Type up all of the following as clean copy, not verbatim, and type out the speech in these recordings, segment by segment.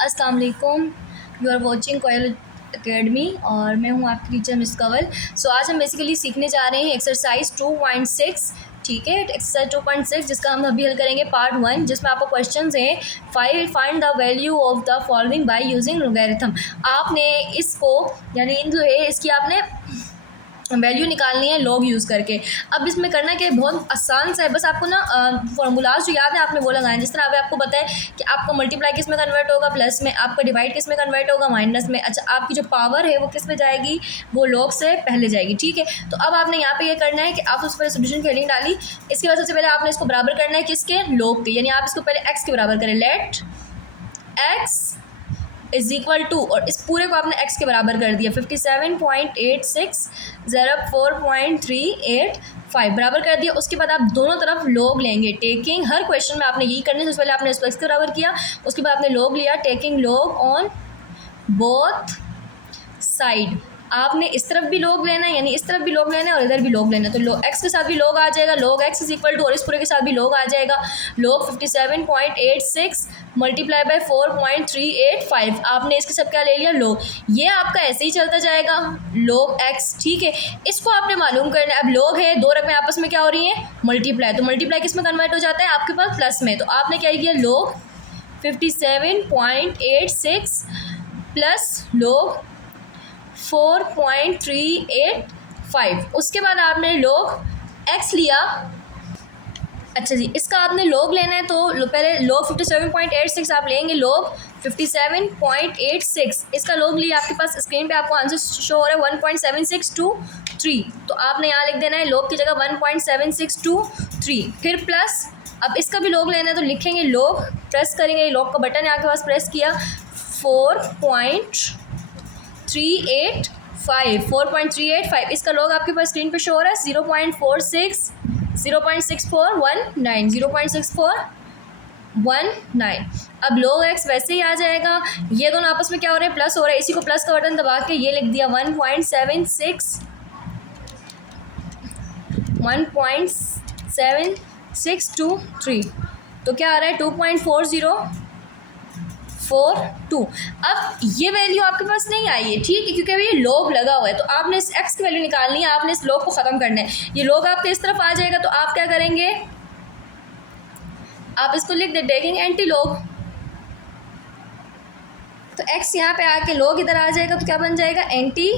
अस्सलाम वालेकुम। You are watching Koyal academy और मैं हूँ आपकी टीचर मिस कंवल। आज हम बेसिकली सीखने जा रहे हैं एक्सरसाइज 2.6। ठीक है, एक्सरसाइज 2.6 जिसका हम अभी हल करेंगे पार्ट 1, जिसमें आपको क्वेश्चंस हैं। Find the value of the following by using logarithm. आपने इसको यानी इन जो है इसकी आपने वैल्यू निकालनी है लॉग यूज़ करके। अब इसमें करना क्या है, बहुत आसान सा है। बस आपको ना फॉर्मूलाज जो याद है आपने वो लगाए। जिस तरह अभी आपको पता है कि आपका मल्टीप्लाई किस में कन्वर्ट होगा, प्लस में, आपका डिवाइड किस में कन्वर्ट होगा, माइनस में। अच्छा, आपकी जो पावर है वो किस में जाएगी, वो लॉग से पहले जाएगी। ठीक है, तो अब आपने यहाँ पे ये करना है कि आप उससे पहले सोल्यूशन की हेडिंग डाली। इसके बाद सबसे पहले आपने इसको बराबर करना है किसके, लॉग के। यानी आप इसको पहले एक्स के बराबर करें। Let X is equal to, और इस पूरे को आपने x के बराबर कर दिया 57.86 ज़रब 4.385 बराबर कर दिया। उसके बाद आप दोनों तरफ लॉग लेंगे। टेकिंग, हर क्वेश्चन में आपने यही करने से पहले आपने इसको x के बराबर किया, उसके बाद आपने लॉग लिया। Taking log on both side, आपने इस तरफ भी लॉग लेना है, यानी इस तरफ भी लॉग लेना है और इधर भी लॉग लेना है। तो एक्स के साथ भी लॉग आ जाएगा, log X is equal to, और इस पूरे के साथ भी लॉग आ जाएगा। लॉग 57.86 मल्टीप्लाई बाय 4.385, आपने इसके सब क्या ले लिया, लॉग। ये आपका ऐसे ही चलता जाएगा, लॉग एक्स। ठीक है, इसको आपने मालूम करना है। अब लॉग है, दो रकमें आपस में क्या हो रही हैं, मल्टीप्लाई। तो मल्टीप्लाई किस में कन्वर्ट हो जाता है, आपके पास प्लस में। तो आपने क्या किया, लॉग 57.86 प्लस लॉग 4.385। उसके बाद आपने लॉग एक्स लिया। अच्छा जी, इसका आपने लॉग लेना है तो पहले लॉग 57.86 आप लेंगे, लॉग 57.86 इसका लॉग लिया। आपके पास स्क्रीन पे आपको आंसर शो हो रहा है 1.7623। तो आपने यहाँ लिख देना है लॉग की जगह 1.7623, फिर प्लस। अब इसका भी लॉग लेना है तो लिखेंगे लॉग, प्रेस करेंगे, लॉग का बटन है आपके पास, प्रेस किया 4.385 इसका लॉग आपके पास स्क्रीन पे शो हो रहा है 0.6419। अब लॉग एक्स वैसे ही आ जाएगा। ये दोनोइसी में क्या हो रहे हैं, प्लस हो रहा है। इसी को प्लस का बटन दबा के ये लिख दिया 1.7623। तो क्या आ रहा है 2.4042। अब ये वैल्यू आपके पास नहीं आई है, ठीक है, क्योंकि अभी ये लॉग लगा हुआ है। तो आपने इस एक्स की वैल्यू निकालनी है, आपने इस लॉग को ख़त्म करना है। ये लॉग आपके इस तरफ आ जाएगा तो आप क्या करेंगे, आप इसको लिख दे टेकिंग एंटी लॉग। तो एक्स यहाँ पे आके लॉग इधर आ जाएगा तो क्या बन जाएगा, एंटी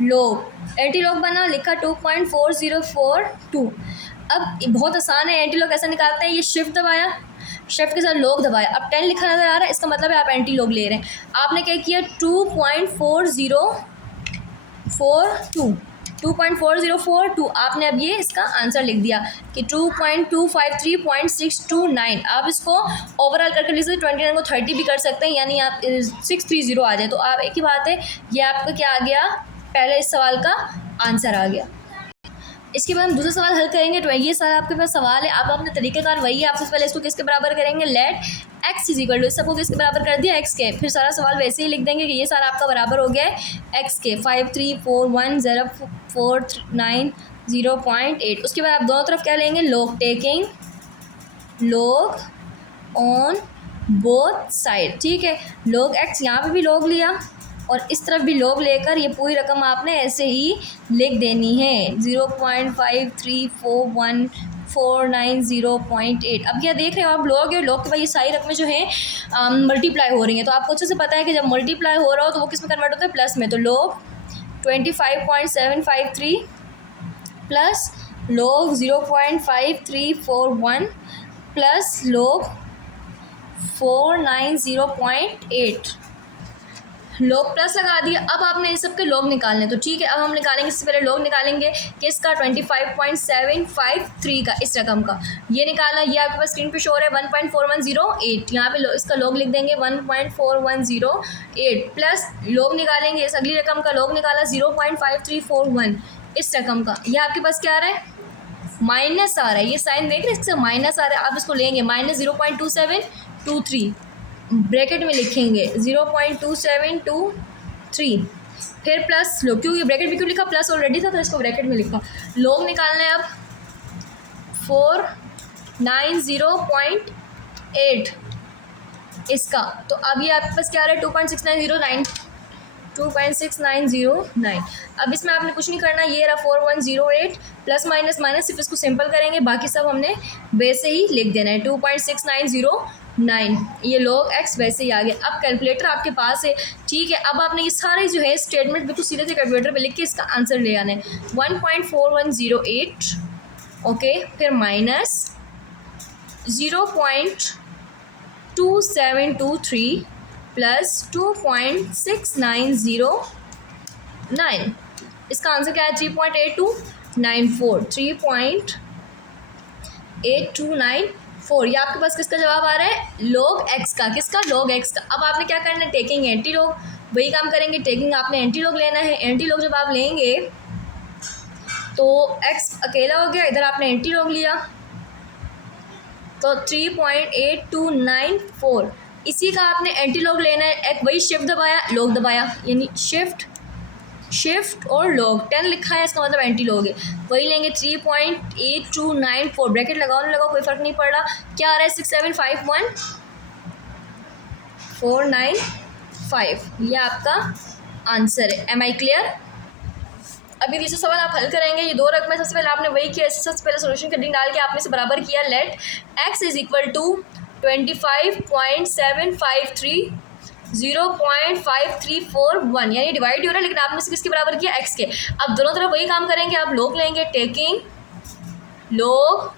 लॉग। एंटी लॉग बना, लिखा 2.4042। अब बहुत आसान है, एंटी लॉग कैसे निकालते हैं, ये शिफ्ट दबाया, शिफ्ट के साथ लॉग दबाया। अब 10 लिखा नजर आ रहा है, इसका मतलब है आप एंटी लॉग ले रहे हैं। आपने क्या किया 2.4042 आपने अब ये इसका आंसर लिख दिया कि 2.253.629। आप इसको ओवरऑल करके लिख सकते, 29 को 30 भी कर सकते हैं, यानी आप 630 आ जाए। तो आप एक ही बात है, ये आपका क्या आ गया, पहले इस सवाल का आंसर आ गया। इसके बाद हम दूसरा सवाल हल करेंगे। तो ये सारा आपके पास सवाल है, आप अपने तरीक़ेकार वही है। आप सबसे पहले इसको किसके बराबर करेंगे, let X is equal to, सबको किसके बराबर कर दिया, एक्स के। फिर सारा सवाल वैसे ही लिख देंगे कि ये सारा आपका बराबर हो गया है एक्स के 53410490.8। उसके बाद आप दोनों तरफ क्या लेंगे, log. Taking log on both side. ठीक है, लॉग एक्स, यहाँ पे भी लॉग लिया और इस तरफ भी लॉग लेकर ये पूरी रकम आपने ऐसे ही लिख देनी है 0.534149.8। अब क्या देख रहे हो आप, लॉग है, लॉग के बाद ये सारी रकमें जो हैं मल्टीप्लाई हो रही हैं। तो आपको अच्छे से पता है कि जब मल्टीप्लाई हो रहा हो तो वो किस में कन्वर्ट होता है, प्लस में। तो log 25.753 plus log 0.5341 plus log 490.8, log plus लगा दिया। अब आपने इस सब के लॉग निकालने। तो ठीक है, अब हम निकालेंगे, इससे पहले लॉग निकालेंगे किसका, 25.753 का, इस रकम का। ये निकाला, ये आपके पास स्क्रीन पे शो हो रहा है 1.4108। यहाँ पे इसका लॉग लिख देंगे 1.4108 प्लस लॉग निकालेंगे इस अगली रकम का, लॉग निकाला 0.5341 इस रकम का। यह आपके पास क्या आ रहा है, माइनस आ रहा है। ये साइन देख रहे हैं, इससे माइनस आ रहा है। आप इसको लेंगे माइनस 0.2723, ब्रैकेट में लिखेंगे 0.2723, फिर प्लस लो, क्यों ये ब्रैकेट में क्यों लिखा, प्लस ऑलरेडी था तो इसको ब्रैकेट में लिखा। लॉग निकालना है अब 490.8 इसका। तो अब ये आपके पास क्या आ रहा है 2.6909, 2.6909। अब इसमें आपने कुछ नहीं करना, ये रहा 4108 प्लस माइनस माइनस, सिर्फ इसको सिंपल करेंगे, बाकी सब हमने वैसे ही लिख देना है 2.6909, ये log x वैसे ही आ गया। अब कैलकुलेटर आपके पास है, ठीक है। अब आपने ये सारे जो है स्टेटमेंट बिल्कुल सीधे से कैलकुलेटर पे लिख के इसका आंसर ले आना है 1.4108, ओके, फिर माइनस 0.2723 प्लस 2.6909, इसका आंसर क्या है 3.8294, 3.8294। ये आपके पास किसका जवाब आ रहा है, log x का। किसका, log x का। अब आपने क्या करना है, टेकिंग एंटी लॉग, वही काम करेंगे, टेकिंग आपने एंटी लॉग लेना है। एंटी लॉग जब आप लेंगे तो x अकेला हो गया, इधर आपने एंटी लॉग लिया तो 3.8294, इसी का आपने एंटी लॉग लेना है। एक वही शिफ्ट दबाया, लॉग दबाया, यानी शिफ्ट और लॉग 10 लिखा है, इसका मतलब एंटी लॉग है। वही लेंगे 3.8294, ब्रैकेट लगाओ ना लगाओ कोई फ़र्क नहीं पड़ रहा। क्या आ रहा है 6751495, ये आपका आंसर है। Am I clear. अभी तीसरा सवाल आप हल करेंगे, ये दो रकम में सबसे पहले आपने वही किया, सबसे पहले सोल्यूशन कटिंग डाल के आपने से बराबर किया। Let x is equal to 25.753 0.5341, यानी डिवाइड हो रहा है, लेकिन आपने से किसके बराबर किया, x के। अब दोनों तरफ वही काम करेंगे, आप log लेंगे, taking log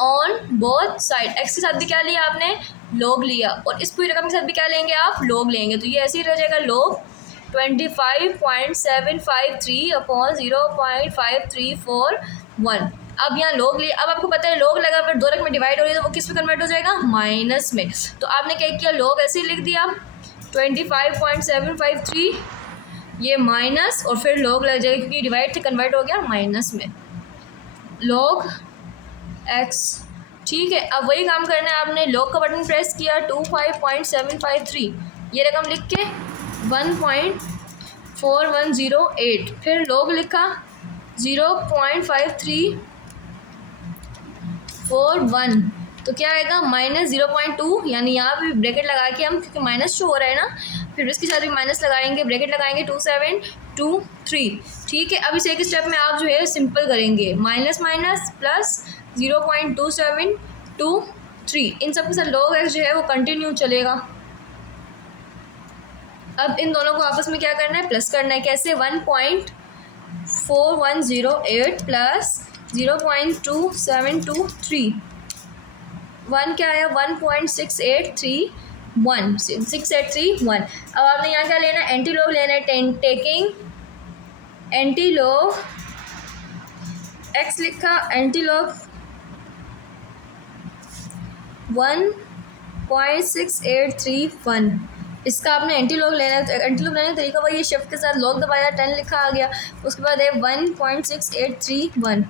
on both side. x के साथ भी क्या लिया आपने, log लिया, और इस पूरी रकम के साथ भी क्या लेंगे आप, log लेंगे। तो ये ऐसे ही रह जाएगा log 25.753 अपॉन 0.5341। अब यहाँ log लिया, अब आपको पता है log लगा पर दो रकम में डिवाइड हो रही है तो वो किस में कन्वर्ट हो जाएगा, माइनस में। तो आपने क्या किया, log ऐसे ही लिख दिया 25.753, ये माइनस और फिर log लग जाएगा क्योंकि डिवाइड से कन्वर्ट हो गया माइनस में, log x, ठीक है। अब वही काम करना है आपने, log का बटन प्रेस किया 25.753, ये रकम लिख के 1.4108, फिर log लिखा 0.5341, तो क्या आएगा माइनस 0.2, यानी यहाँ पे ब्रैकेट लगा के हम, क्योंकि माइनस शो हो रहा है ना, फिर इसके साथ भी माइनस लगाएंगे, ब्रैकेट लगाएंगे 2723, ठीक है। अब इस एक स्टेप में आप जो है सिंपल करेंगे, माइनस माइनस प्लस 0.2723, इन सब के साथ log x जो है वो कंटिन्यू चलेगा। अब इन दोनों को आपस में क्या करना है, प्लस करना है। कैसे, 1.4108 प्लस 0.2723, 1 क्या आया 1.6831, 6831। अब आपने यहाँ क्या लेना है, एंटी लॉग लेना है, टेकिंग एंटी लॉग x लिखा, एंटी लॉग 1.6831, इसका आपने एंटी लॉग लेना है। एंटी लॉग लेने का तरीका वही है, शिफ्ट के साथ लॉग दबाया, 10 लिखा आ गया, उसके बाद है 1.6831,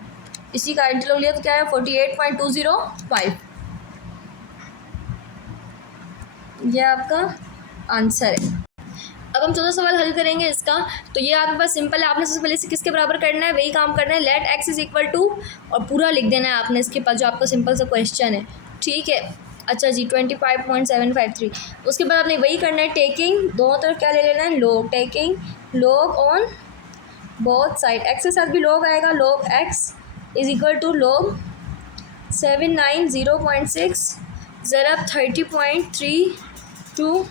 इसी का एंटी लॉग लिया तो क्या है 48.205, यह आपका आंसर है। अब हम चौथा सवाल हल करेंगे इसका। तो ये आपके पास सिंपल है, आपने सबसे पहले से किसके बराबर करना है, वही काम करना है। Let x is equal to, और पूरा लिख देना है आपने इसके पास जो आपका सिंपल सा क्वेश्चन है, ठीक है। अच्छा जी 25.753, उसके बाद आपने वही करना है, टेकिंग दोनों तरफ क्या ले लेना है, log, taking log on both side, x के साथ भी log आएगा, log x is equal to log 790.6 ज़रब 30.32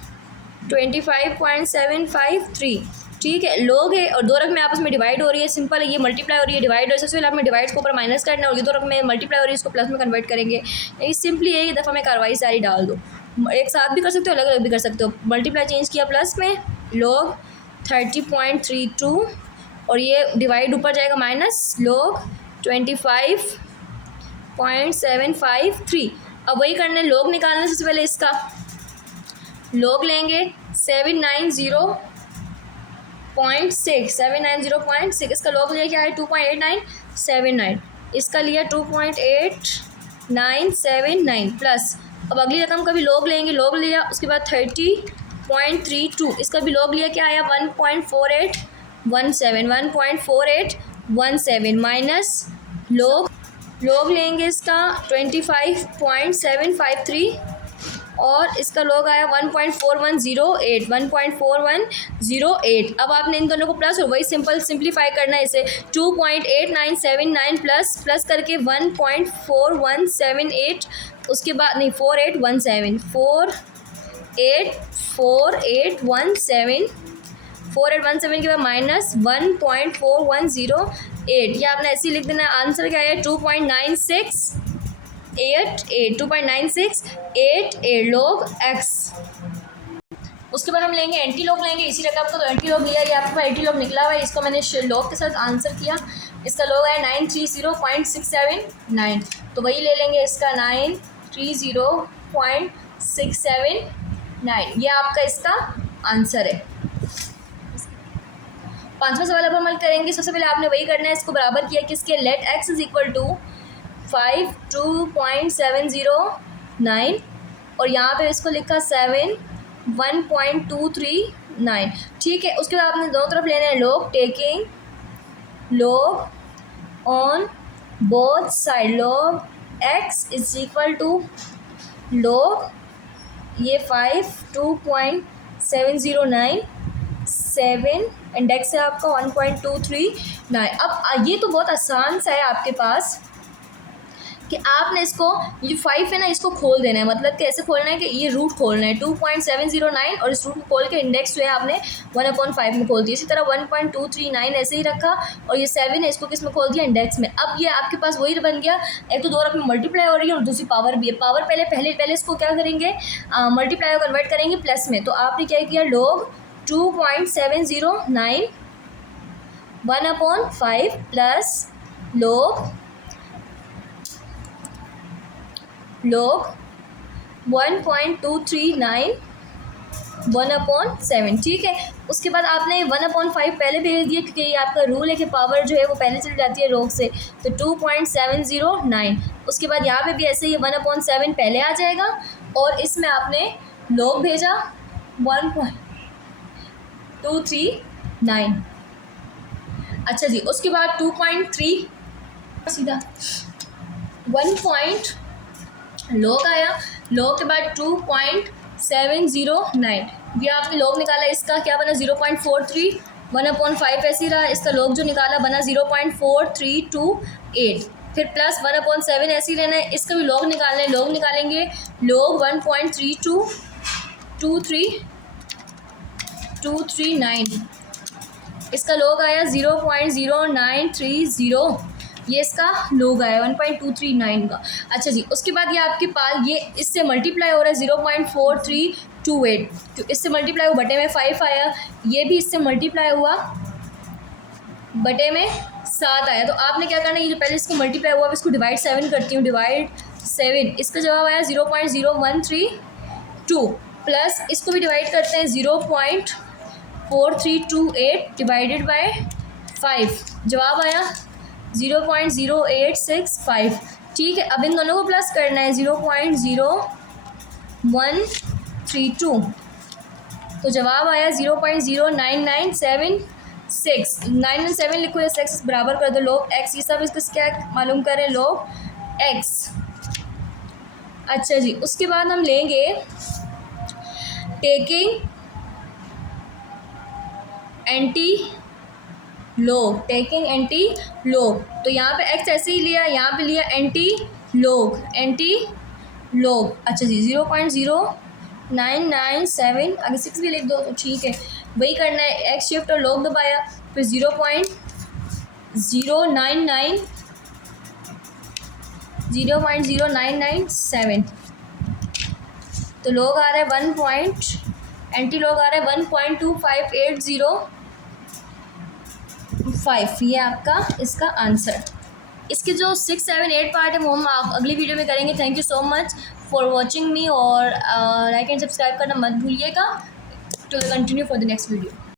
25.753, ठीक है। log है और दो रकम में आपस में डिवाइड हो रही है, सिंपल है, ये मल्टीप्लाई हो रही है, डिवाइड हो रही है, सबसे पहले आपने डिवाइड को ऊपर माइनस करना है, और ये दो रकम में मल्टीप्लाई हो रही है, इसको प्लस में कन्वर्ट करेंगे। ये सिंपली एक दफ़ा में कार्रवाई सारी डाल दो, एक साथ भी कर सकते हो, अलग अलग भी कर सकते हो। मल्टीप्लाई चेंज किया प्लस में, log 30.32, और ये डिवाइड ऊपर जाएगा माइनस, log 25.753। अब वही करना है, log निकालना है सबसे पहले इसका, log लेंगे 790.6, इसका log लिया क्या है 2.8979, इसका लिया 2.8979 प्लस, अब अगली रकम का भी log लेंगे, log लिया, उसके बाद 30.32, इसका भी log लिया, क्या आया 1.4817 माइनस log लेंगे इसका 25.753 और इसका लॉग आया 1.4108, 1.4108। अब आपने इन दोनों को प्लस और वही सिंपल सिंप्लीफाई करना है इसे, 2.8979 प्लस करके 1.4178, उसके बाद नहीं 4817, 4817 के बाद माइनस 1.4108, ये आपने ऐसे ही लिख देना। आंसर क्या है 2.9688 लॉग एक्स। उसके बाद हम लेंगे एंटी लॉग, लेंगे इसी रकम को, तो एंटी लॉग लिया, ये आपके पास एंटी लॉग निकला हुआ है, इसको मैंने लॉग के साथ आंसर किया। इसका लॉग है 930.679, तो वही ले लेंगे इसका 930.679, ये आपका इसका आंसर है। पांचवा सवाल अब हम हल करेंगे। सबसे पहले आपने वही करना है, इसको बराबर किया किसके, let X is equal to 52.709 और यहाँ पे इसको लिखा 1.239, ठीक है। उसके बाद आपने दोनों तरफ लेना है log, taking log on both side, log X is equal to log ये 52.709 7 इंडेक्स है आपका 1.239। अब ये तो बहुत आसान सा है आपके पास कि आपने इसको, ये 5 है ना, इसको खोल देना है। मतलब कैसे खोलना है कि ये रूट खोलना है 2.709 और इस रूट को खोल के इंडेक्स जो है आपने 1/5 में खोल दिया। इसी तरह 1.239 ऐसे ही रखा और ये 7 है, इसको किस में खोल दिया, इंडेक्स में। अब ये आपके पास वही बन गया, एक तो दो रकम मल्टीप्लाई हो रही है और दूसरी पावर भी है। पावर पहले इसको क्या करेंगे, मल्टीप्लाई कन्वर्ट करेंगे प्लस में। तो आपने क्या किया, लॉग 2.709 1/5 प्लस लॉग 1.239 1/7, ठीक है। उसके बाद आपने 1/5 पहले भेज दिया क्योंकि ये आपका रूल है कि पावर जो है वो पहले चली जाती है लॉग से, तो 2.709। उसके बाद यहाँ पे भी ऐसे ही 1/7 पहले आ जाएगा और इसमें आपने लॉग भेजा 1.239। अच्छा जी, उसके बाद 2.3 सीधा 1 लॉग आया, लॉग के बाद 2.709, ये आपने लॉग निकाला, इसका क्या बना 0.43, 1/5 ऐसे ही रहा। इसका लॉग जो निकाला बना 0.4328, फिर प्लस 1/7 ऐसे ही रहना है। इसका भी लॉग निकालना है, लॉग निकालेंगे लॉग 1.32239, इसका लॉग आया 0.0930, ये इसका लॉग आया 1.239 का। अच्छा जी, उसके बाद ये आपके पास ये इससे मल्टीप्लाई हो रहा है 0.4328, तो इससे मल्टीप्लाई हुआ बटे में 5 आया, ये भी इससे मल्टीप्लाई हुआ बटे में 7 आया। तो आपने क्या करना है, ये जो पहले इसको मल्टीप्लाई हुआ इसको डिवाइड 7 करती हूँ, डिवाइड 7, इसका जवाब आया 0.0132 प्लस इसको भी डिवाइड करते हैं 0.4328 डिवाइडेड बाय 5, जवाब आया 0.0865, ठीक है। अब इन दोनों को प्लस करना है 0.0132, तो जवाब आया 0.09976, 997 लिखो या 6 बराबर कर दो, लॉग एक्स, ये सब इसका क्या मालूम करें, लॉग एक्स। अच्छा जी, उसके बाद हम लेंगे taking anti log, taking anti log, तो यहाँ पे एक्स ऐसे ही लिया, यहाँ पे लिया एंटी लॉग, अच्छा जी 0.0997, आगे 6 भी लिख दो तो ठीक है, वही करना है, एक्स शिफ्ट और लॉग दबाया, फिर 0.0997, तो लॉग आ रहा है 1 एंटी लॉग आ रहा है 1.25805, ये आपका इसका आंसर। इसके जो 6, 7, 8 पार्ट है वो हम आप अगली वीडियो में करेंगे। Thank you so much for watching me और लाइक एंड सब्सक्राइब करना मत भूलिएगा। To continue for the next video.